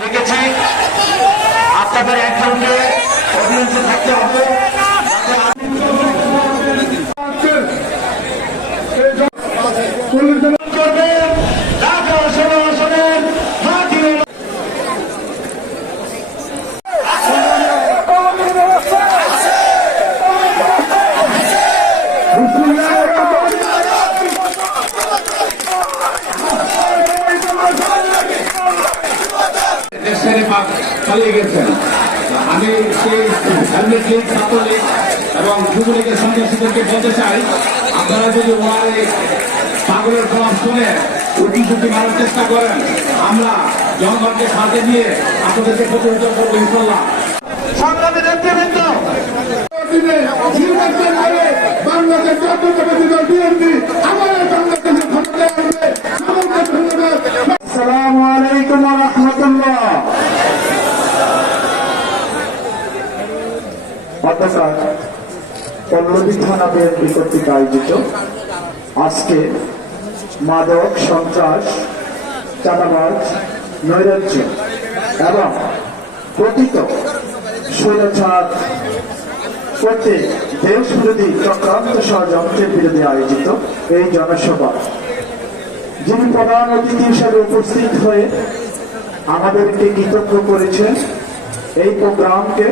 দেখেছি আপনাদের একজনকে অডিয়েন্সে থাকতে হবে। চালিয়ে গেছেন। আমি সেই হেলমেট লীগ, ছাত্রলীগ এবং যুবলীগের সন্ত্রাসীদেরকে বলতে চাই, আপনারা যদি ওনার এই পাগলের প্রভাব শুনে উঠি ছুটি মারার চেষ্টা করেন, আমরা জনগণকে সাথে নিয়ে আপনাদেরকে প্রতিহত করবো ইনশাল্লাহ। সংগ্রামী নেতৃবৃন্দ, বাংলাদেশ জাতীয়তাবাদী দল বিএনপি আমার বাংলাদেশের ক্ষমতায় আসবে। আসসালামু আলাইকুম ওয়া রাহমাতুল্লাহ। অর্থাৎ পল্লবী থানা বিএনপি কর্তৃক আয়োজিত আজকে মাদক, সন্ত্রাস, চাঁদাবাজ, নৈরাজ্য এবং প্রকৃত স্বৈরাচার করতে দেশ বিরোধী চক্রান্ত ষড়যন্ত্রের বিরুদ্ধে আয়োজিত এই জনসভা, যিনি প্রধান অতিথি হিসেবে উপস্থিত হয়ে আমাদেরকে কৃতজ্ঞ করেছেন, এই প্রোগ্রামকে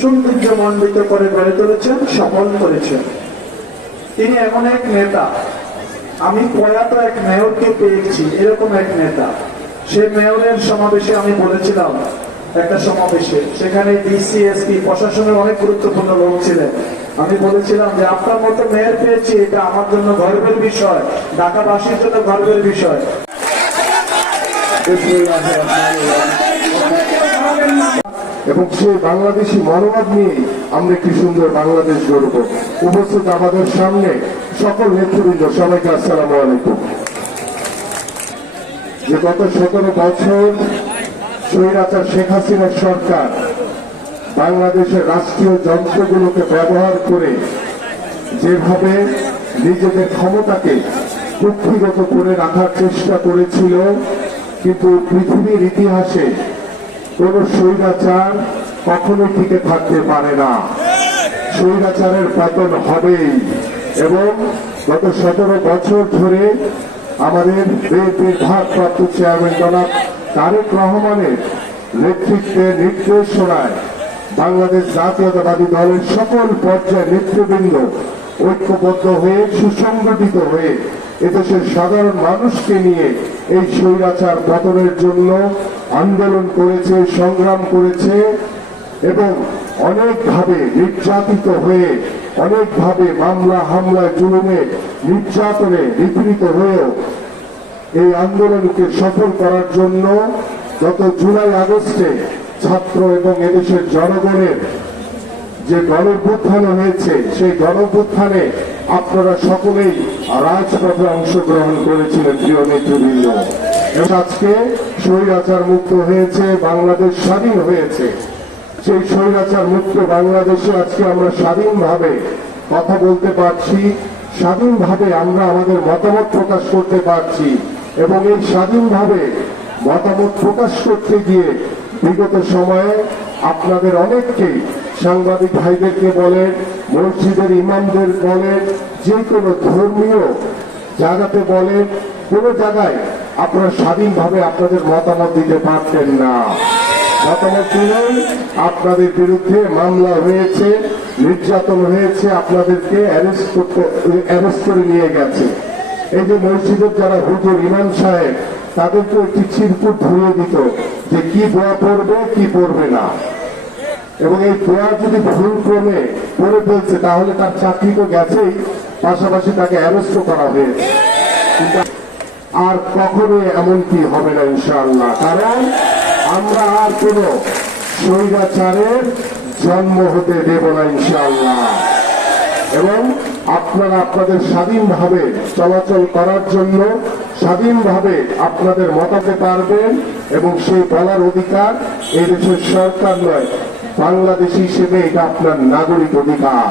সৌন্দর্যমণ্ডিত করে গড়ে তুলেছেন, সফল করেছেন। তিনি এমন এক নেতা, আমি প্রয়াত এক মেয়রকে পেয়েছি, এরকম এক নেতা। সে মেয়রের সমাবেশে আমি বলেছিলাম, একটা সমাবেশে, সেখানে ডিসি, এসপি, প্রশাসনের অনেক গুরুত্বপূর্ণ লোক ছিলেন। আমি বলেছিলাম যে আপনার মতো মেয়র পেয়েছি, এটা আমার জন্য গর্বের বিষয়, ঢাকাবাসীর জন্য গর্বের বিষয়। এবং সেই বাংলাদেশি মনোভাব নিয়ে আমরা একটি সুন্দর বাংলাদেশ গড়ব। উপস্থিত আমাদের সামনে সকল নেতৃবৃন্দ, সবাইকে আসসালামু আলাইকুম। যে গত 17 বছর স্বৈরাচার শেখ হাসিনার সরকার বাংলাদেশের রাষ্ট্রীয় যন্ত্রগুলোকে ব্যবহার করে যেভাবে নিজেদের ক্ষমতাকে কুক্ষিগত করে রাখার চেষ্টা করেছিল, কিন্তু পৃথিবীর ইতিহাসে কোন স্বৈরাচার কখনো টিকে থাকতে পারে না। স্বৈরাচারের পতন হবেই। এবং গত 17 বছর ধরে আমাদের বিএনপির ভারপ্রাপ্ত চেয়ারম্যান জনাব তারেক রহমানের নেতৃত্বে, নির্দেশনায় বাংলাদেশ জাতীয়তাবাদী দলের সকল পর্যায়ের নেতৃবৃন্দ ঐক্যবদ্ধ হয়ে, সুসংগঠিত হয়ে এদেশের সাধারণ মানুষকে নিয়ে এই স্বৈরাচার পতনের জন্য আন্দোলন করেছে, সংগ্রাম করেছে এবং অনেকভাবে নির্যাতিত হয়ে, অনেকভাবে মামলা, হামলা, জুলুমে, নির্যাতনে নিপীড়িত হয়েও এই আন্দোলনকে সফল করার জন্য গত জুলাই আগস্টে ছাত্র এবং এদেশের জনগণের যে গণঅভ্যুত্থান হয়েছে, সেই গণঅভ্যুত্থানে আপনারা সকলেই রাজপথে অংশগ্রহণ করেছিলেন প্রিয় নেতৃবৃন্দ। এবং আজকে স্বৈরাচার মুক্ত হয়েছে, বাংলাদেশ স্বাধীন হয়েছে। সেই স্বৈরাচার মুক্ত বাংলাদেশে আজকে আমরা স্বাধীনভাবে কথা বলতে পারছি, স্বাধীনভাবে আমরা আমাদের মতামত প্রকাশ করতে পারছি। এবং এই স্বাধীনভাবে মতামত প্রকাশ করতে গিয়ে বিগত সময়ে আপনাদের অনেককেই, সাংবাদিক ভাইদেরকে বলেন, মসজিদের ইমামদের বলেন, যে কোনো ধর্মীয় জায়গাতে বলেন, কোন জায়গায় আপনারা স্বাধীনভাবে আপনাদের মতামত দিতে পারতেন না। মতামত দিলেই আপনাদের বিরুদ্ধে মামলা হয়েছে, নির্যাতন হয়েছে, আপনাদেরকে অ্যারেস্ট করে নিয়ে গেছে। এই যে মসজিদের যারা হুজুর, ইমাম সাহেব, তাদেরকে একটি চিরকুট ধরিয়ে দিত যে কি দোয়া পড়বে, কি পড়বে না। এবং এই দোয়া যদি ভুল ক্রমে পড়ে ফেলছে, তাহলে তার চাকরি তো গেছেই, পাশাপাশি তাকে অ্যারেস্ট করা হয়েছে। আর কখনো এমনটি হবে না ইনশাআল্লাহ, কারণ আমরা আর কোন স্বৈরাচারের জন্ম হতে দেব না ইনশাআল্লাহ। এবং আপনারা আপনাদের স্বাধীনভাবে চলাচল করার জন্য, স্বাধীনভাবে আপনাদের মতাতে পারবেন, এবং সেই বলার অধিকার এই দেশের সরকার নয়, বাংলাদেশি হিসেবে এটা আপনার নাগরিক অধিকার।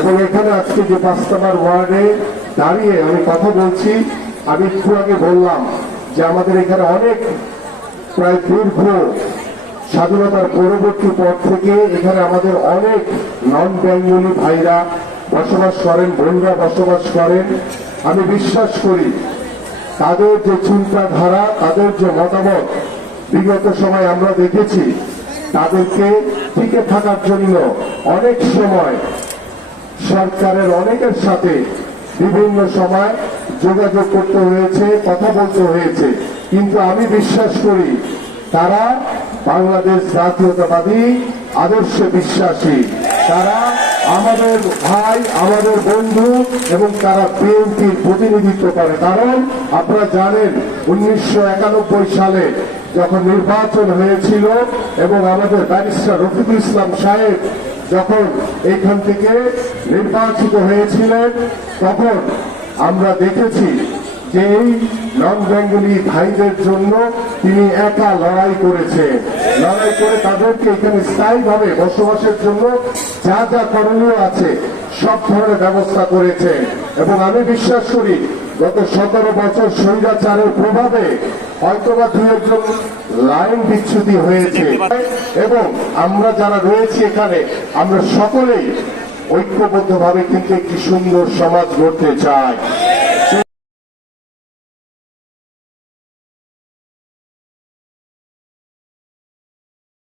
এবং এখানে আজকে যে 5 নম্বর ওয়ার্ডে দাঁড়িয়ে আমি কথা বলছি, আমি একটু আগে বললাম যে আমাদের এখানে অনেক প্রায় দীর্ঘ স্বাধীনতার পরবর্তী পর থেকে এখানে আমাদের অনেক নন বেঙ্গলি ভাইরা বসবাস করেন, বোনরা বসবাস করেন। আমি বিশ্বাস করি তাদের যে চিন্তাধারা, তাদের যে মতামত, বিগত সময় আমরা দেখেছি তাদেরকে টিকে থাকার জন্য অনেক সময় সরকারের অনেকের সাথে বিভিন্ন সময় যোগাযোগ করতে হয়েছে, কথা বলতে হয়েছে, কিন্তু আমি বিশ্বাস করি তারা বাংলাদেশ জাতীয়তাবাদী আদর্শে বিশ্বাসী। তারা আমাদের ভাই, আমাদের বন্ধু, এবং তারা বিএনপির প্রতিনিধিত্ব করে। কারণ আপনারা জানেন 1991 সালে যখন নির্বাচন হয়েছিল এবং আমাদের ব্যারিস্টার রফিকুল ইসলাম সাহেব যখন এখান থেকে নির্বাচিত হয়েছিলেন, তখন আমরা দেখেছি যে এই নন বেঙ্গলি ভাইদের জন্য তিনি একা লড়াই করেছেন। লড়াই করে তাদেরকে এখানে স্থায়ীভাবে বসবাসের জন্য যা যা করণীয় আছে সব ধরনের ব্যবস্থা করেছেন। এবং আমি বিশ্বাস করি গত 17 বছর স্বৈরাচারের প্রভাবে হয়তোবা দু একজন লাইন বিচ্যুতি হয়েছে, এবং আমরা যারা রয়েছি এখানে আমরা সকলেই ঐক্যবদ্ধভাবে কিন্তু একটি সুন্দর সমাজ গড়তে চাই।